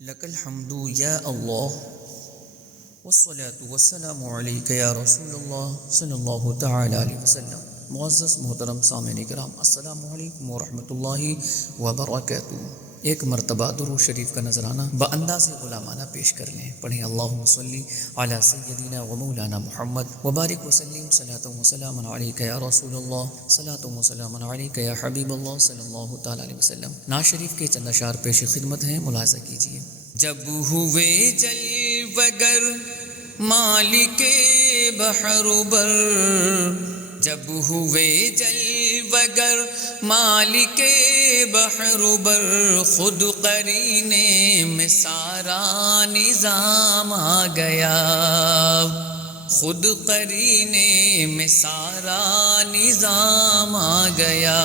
لك الحمد يا الله والصلاة والسلام عليك يا رسول الله صلی اللہ تعالی علیہ وسلم۔ معزز محترم سامعین کرام، السلام علیکم ورحمۃ اللہ وبرکاتہ۔ ایک مرتبہ درود شریف کا نذرانہ بانداز غلامانہ پیش کر لیں۔ پڑھیں اللہم صلی علی سیدنا و مولانا محمد وبارک وسلم صلاۃ و سلام علیک یا رسول اللہ، صلاۃ و سلام علیک یا حبیب اللہ صلی اللہ تعالی علیہ وسلم۔ نعت شریف کے چند اشعار پیش خدمت ہیں، ملاحظہ کیجیے۔ جب ہوئے جلوگر مالک بحر بر، جب ہوئے جلوگر مالک بحر بر، خود قرینے میں سارا نظام آ گیا، خود قرینے میں سارا نظام آ گیا۔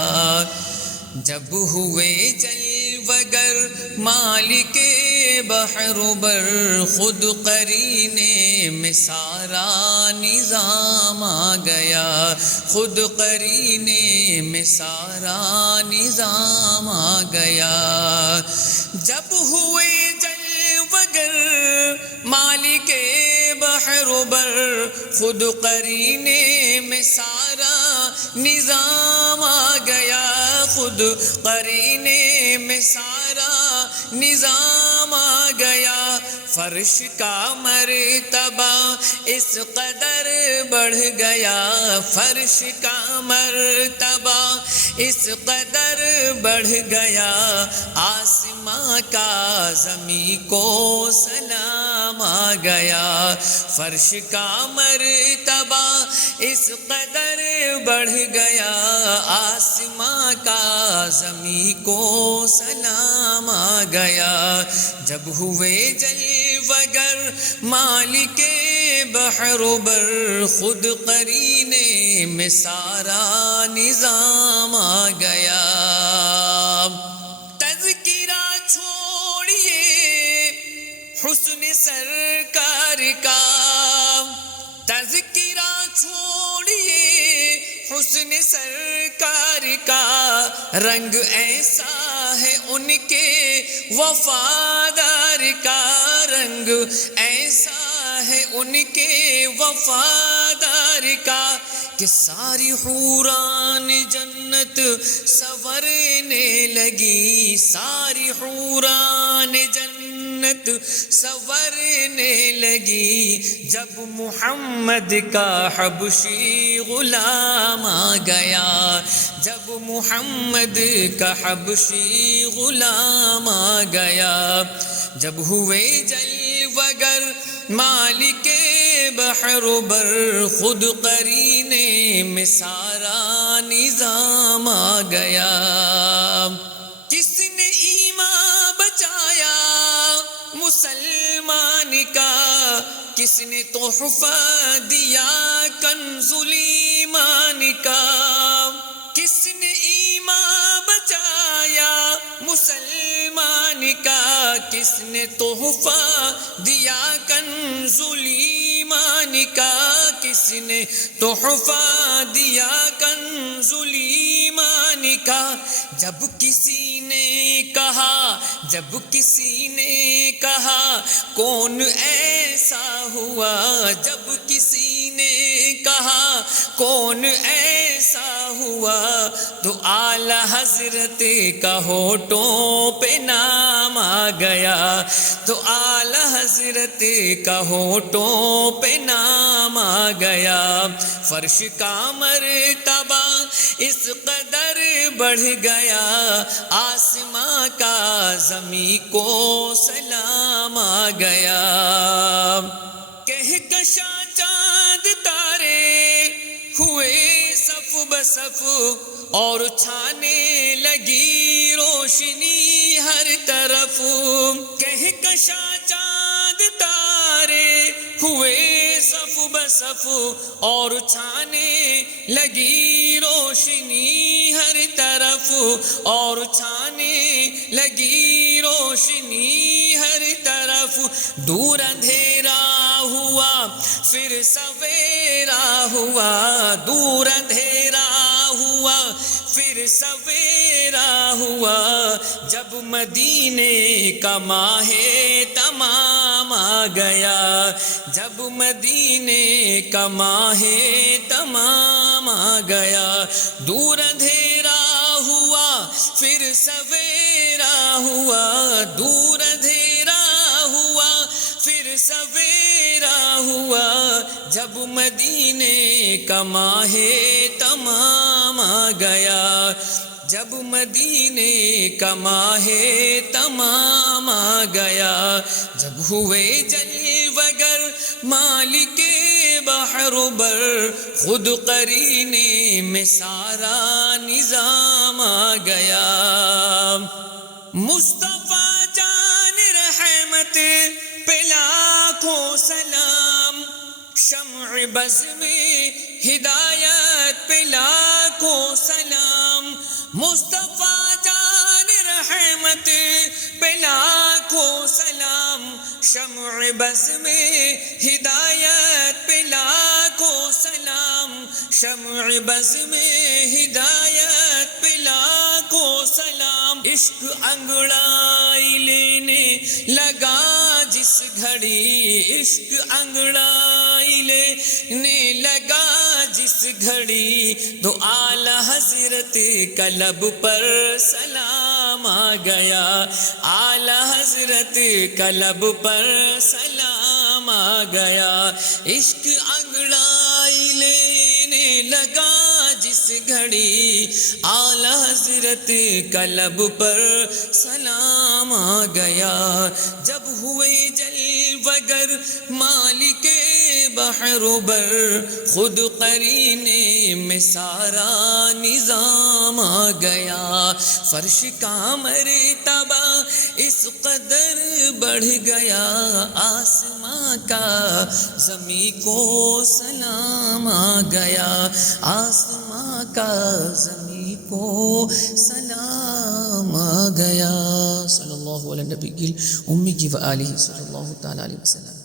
جب ہوئے جلوگر مالک بحر بر، خود قرینے میں سارا نظام آ گیا، خود قرینے میں سارا نظام آ گیا۔ جب ہوئے جلوگر مالک بحر بر، خود قرینے میں سارا نظام آ گیا، خود قرینے میں سارا نظام آ گیا۔ فرش کا مرتبہ اس قدر بڑھ گیا، فرش کا مرتبہ اس قدر بڑھ گیا، آسماں کا زمین کو سلام آ گیا۔ فرش کا مرتبہ اس قدر بڑھ گیا، آسماں کا زمین کو سلام آ گیا۔ جب ہوئے جلوگر مالک بحر بر، خود قرینے میں سارا نظام آ گیا۔ تذکرہ چھوڑیے حسن سرکار کا، تذکرہ چھوڑیے حسن سرکار کا، رنگ ایسا ہے ان کے وفادار کا، رنگ ایسا ہے ان کے وفادار کا، کہ ساری حوران جنت سنورنے لگی، ساری حوران جنت سنورنے لگی، جب محمد کا حبشی غلام آ گیا، جب محمد کا حبشی غلام آ گیا۔ جب ہوئے جلوگر مالک بحر بر، خود قرینے میں سارا نظام آ گیا۔ کس نے ایمان بچایا مسلمان کا، کس نے تحفہ دیا کنز ایمان کا، کس نے ایمان بچایا مسلمان کا، کس نے تحفہ دیا کنز ایمان کا، کس نے تحفہ دیا کنز ایمان کا۔ جب کسی نے کہا، جب کسی نے کہا کون ایسا ہوا، جب کسی نے کہا کون ایسا ہوا، تو اعلی حضرت کا ہونٹوں پہ نام آ گیا، تو اعلی حضرت کا ہونٹوں پہ نام آ گیا۔ فرش کا مرتبہ اس قدر بڑھ گیا، آسماں کا زمین کو سلام آ گیا۔ کہکشاں چاند تارے ہوئے صف بصف، اور چھانے لگی روشنی ہر طرف، کہکشاں چاند تارے ہوئے صف بصف، اور چھانے لگی روشنی ہر طرف، اور چھانے لگی روشنی ہر طرف۔ دور اندھیرا ہوا پھر سویرا ہوا، دور اندھیرا ہوا پھر سویرا ہوا جب مدینے کا ماہ تمام آ گیا، جب مدینے کا ماہ تمام آ گیا، دور اندھیرا ہوا پھر سویرا ہوا، دور اندھیرا ہوا پھر سویرا ہوا جب مدینے کا ماہ تمام آ گیا، جب مدینے کا ماہ تمام آ گیا، جب ہوئے جلوگر مالک بحر بر، خود قرینے میں سارا نظام آ گیا، مصطفیٰ جان رحمت پہ لاکھوں سلام، شمع بز میں ہدایت پہ لاکھوں سلام، مصطفیٰ جان رحمت پہ لاکھوں سلام، شمع بز میں ہدایت پہ لاکھوں سلام، شمع بز میں ہدایت پہ لاکھوں سلام، عشق انگڑائی لینے لگا جس گھڑی، عشق انگڑائی لینے لگا جس گھڑی، تو اعلی حضرت کا لب پر سلام آ گیا، اعلی حضرت کا لب پر سلام آ گیا، عشق انگڑائی لینے لگا جس گھڑی، اعلی حضرت کا لب پر سلام آ گیا، جب ہوئے جلوگر مالک بحر بر، خود قرینے میں سارا نظام آ گیا، فرش کا مرتبہ اس قدر بڑھ گیا، آسماں کا زمین کو سلام آ گیا، آسماں کا زمین کو سلام آ گیا، صلی اللہ علیہ نبی الأمی و آلہ صلی اللہ تعالی علیہ وسلم۔